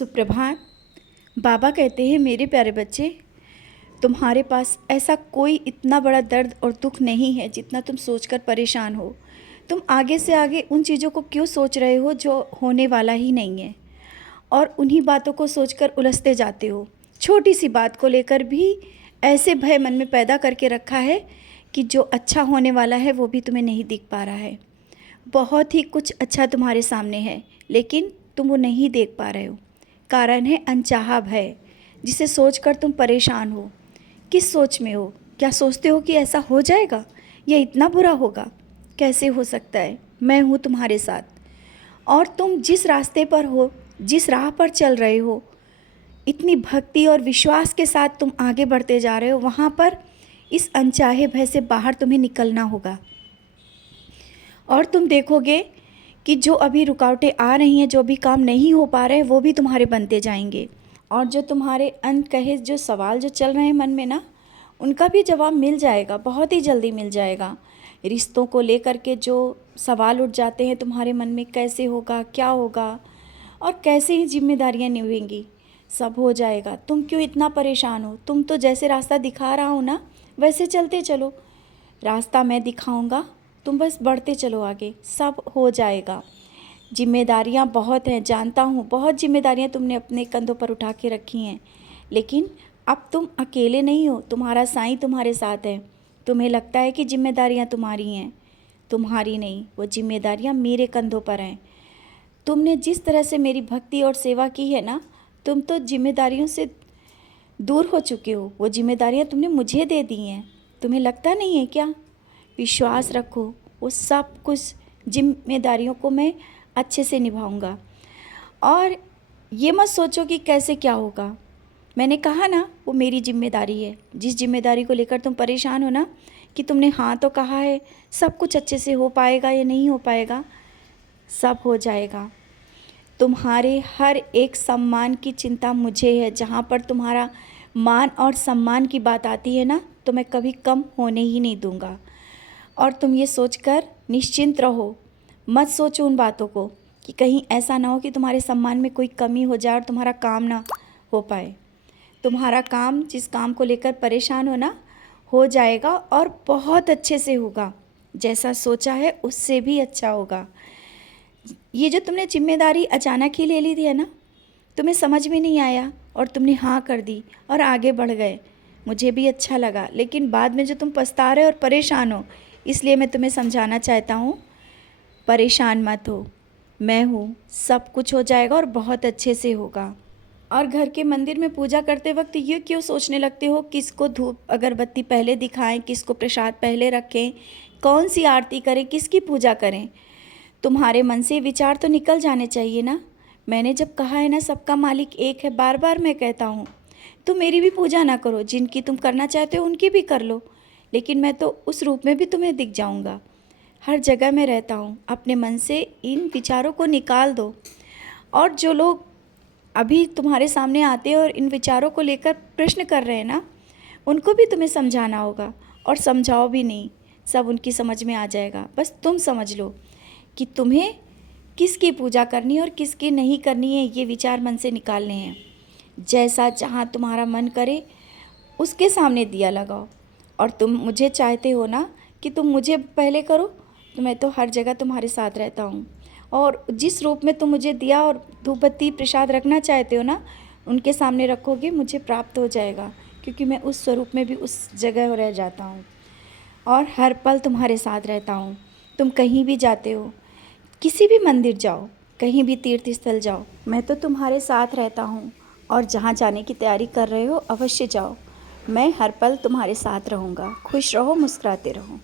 सुप्रभात। बाबा कहते हैं, मेरे प्यारे बच्चे, तुम्हारे पास ऐसा कोई इतना बड़ा दर्द और दुख नहीं है जितना तुम सोचकर परेशान हो। तुम आगे से आगे उन चीज़ों को क्यों सोच रहे हो जो होने वाला ही नहीं है, और उन्हीं बातों को सोचकर उलझते जाते हो। छोटी सी बात को लेकर भी ऐसे भय मन में पैदा करके रखा है कि जो अच्छा होने वाला है वो भी तुम्हें नहीं दिख पा रहा है। बहुत ही कुछ अच्छा तुम्हारे सामने है, लेकिन तुम वो नहीं देख पा रहे हो। कारण है अनचाहा भय, जिसे सोचकर तुम परेशान हो। किस सोच में हो? क्या सोचते हो कि ऐसा हो जाएगा या इतना बुरा होगा? कैसे हो सकता है? मैं हूँ तुम्हारे साथ, और तुम जिस रास्ते पर हो, जिस राह पर चल रहे हो, इतनी भक्ति और विश्वास के साथ तुम आगे बढ़ते जा रहे हो, वहाँ पर इस अनचाहे भय से बाहर तुम्हें निकलना होगा। और तुम देखोगे कि जो अभी रुकावटें आ रही हैं, जो भी काम नहीं हो पा रहे हैं, वो भी तुम्हारे बनते जाएंगे। और जो तुम्हारे अनकहे जो सवाल जो चल रहे हैं मन में ना, उनका भी जवाब मिल जाएगा, बहुत ही जल्दी मिल जाएगा। रिश्तों को लेकर के जो सवाल उठ जाते हैं तुम्हारे मन में, कैसे होगा, क्या होगा, और कैसे ही जिम्मेदारियां निभेंगी, सब हो जाएगा। तुम क्यों इतना परेशान हो? तुम तो जैसे रास्ता दिखा रहा हो ना, वैसे चलते चलो। रास्ता मैं दिखाऊंगा, तुम बस बढ़ते चलो आगे, सब हो जाएगा। जिम्मेदारियां बहुत हैं, जानता हूँ, बहुत जिम्मेदारियां तुमने अपने कंधों पर उठा के रखी हैं, लेकिन अब तुम अकेले नहीं हो, तुम्हारा साईं तुम्हारे साथ है। तुम्हें लगता है कि जिम्मेदारियां तुम्हारी हैं, तुम्हारी नहीं, वो जिम्मेदारियां मेरे कंधों पर हैं। तुमने जिस तरह से मेरी भक्ति और सेवा की है ना, तुम तो जिम्मेदारियों से दूर हो चुके हो। वो जिम्मेदारियां तुमने मुझे दे दी हैं, तुम्हें लगता नहीं है क्या? विश्वास रखो, वो सब कुछ जिम्मेदारियों को मैं अच्छे से निभाऊंगा। और ये मत सोचो कि कैसे क्या होगा। मैंने कहा ना, वो मेरी जिम्मेदारी है। जिस जिम्मेदारी को लेकर तुम परेशान हो ना, कि तुमने हाँ तो कहा है, सब कुछ अच्छे से हो पाएगा या नहीं हो पाएगा, सब हो जाएगा। तुम्हारे हर एक सम्मान की चिंता मुझे है। जहाँ पर तुम्हारा मान और सम्मान की बात आती है ना, तो मैं कभी कम होने ही नहीं दूंगा। और तुम ये सोचकर निश्चिंत रहो, मत सोचो उन बातों को कि कहीं ऐसा ना हो कि तुम्हारे सम्मान में कोई कमी हो जाए और तुम्हारा काम ना हो पाए। तुम्हारा काम, जिस काम को लेकर परेशान हो ना, हो जाएगा और बहुत अच्छे से होगा। जैसा सोचा है उससे भी अच्छा होगा। ये जो तुमने जिम्मेदारी अचानक ही ले ली थी है ना, तुम्हें समझ में नहीं आया और तुमने हाँ कर दी और आगे बढ़ गए। मुझे भी अच्छा लगा, लेकिन बाद में जो तुम पछता रहे हो और परेशान हो, इसलिए मैं तुम्हें समझाना चाहता हूँ, परेशान मत हो। मैं हूँ, सब कुछ हो जाएगा और बहुत अच्छे से होगा। और घर के मंदिर में पूजा करते वक्त ये क्यों सोचने लगते हो किसको धूप अगरबत्ती पहले दिखाएं, किसको प्रसाद पहले रखें, कौन सी आरती करें, किसकी पूजा करें? तुम्हारे मन से विचार तो निकल जाने चाहिए ना। मैंने जब कहा है ना, सबका मालिक एक है, बार बार मैं कहता हूँ। तो मेरी भी पूजा ना करो, जिनकी तुम करना चाहते हो उनकी भी कर लो, लेकिन मैं तो उस रूप में भी तुम्हें दिख जाऊँगा। हर जगह मैं रहता हूँ। अपने मन से इन विचारों को निकाल दो। और जो लोग अभी तुम्हारे सामने आते हैं और इन विचारों को लेकर प्रश्न कर रहे हैं ना, उनको भी तुम्हें समझाना होगा, और समझाओ भी नहीं, सब उनकी समझ में आ जाएगा। बस तुम समझ लो कि तुम्हें किसकी पूजा करनी है और किसकी नहीं करनी है, ये विचार मन से निकालने हैं। जैसा जहाँ तुम्हारा मन करे उसके सामने दिया लगाओ। और तुम मुझे चाहते हो ना कि तुम मुझे पहले करो, तो मैं तो हर जगह तुम्हारे साथ रहता हूँ। और जिस रूप में तुम मुझे दिया और धूप बत्ती प्रसाद रखना चाहते हो ना, उनके सामने रखोगे, मुझे प्राप्त हो जाएगा, क्योंकि मैं उस स्वरूप में भी उस जगह रह जाता हूँ और हर पल तुम्हारे साथ रहता हूँ। तुम कहीं भी जाते हो, किसी भी मंदिर जाओ, कहीं भी तीर्थ स्थल जाओ, मैं तो तुम्हारे साथ रहता हूँ। और जहाँ जाने की तैयारी कर रहे हो, अवश्य जाओ। मैं हर पल तुम्हारे साथ रहूँगा। खुश रहो, मुस्कुराते रहो।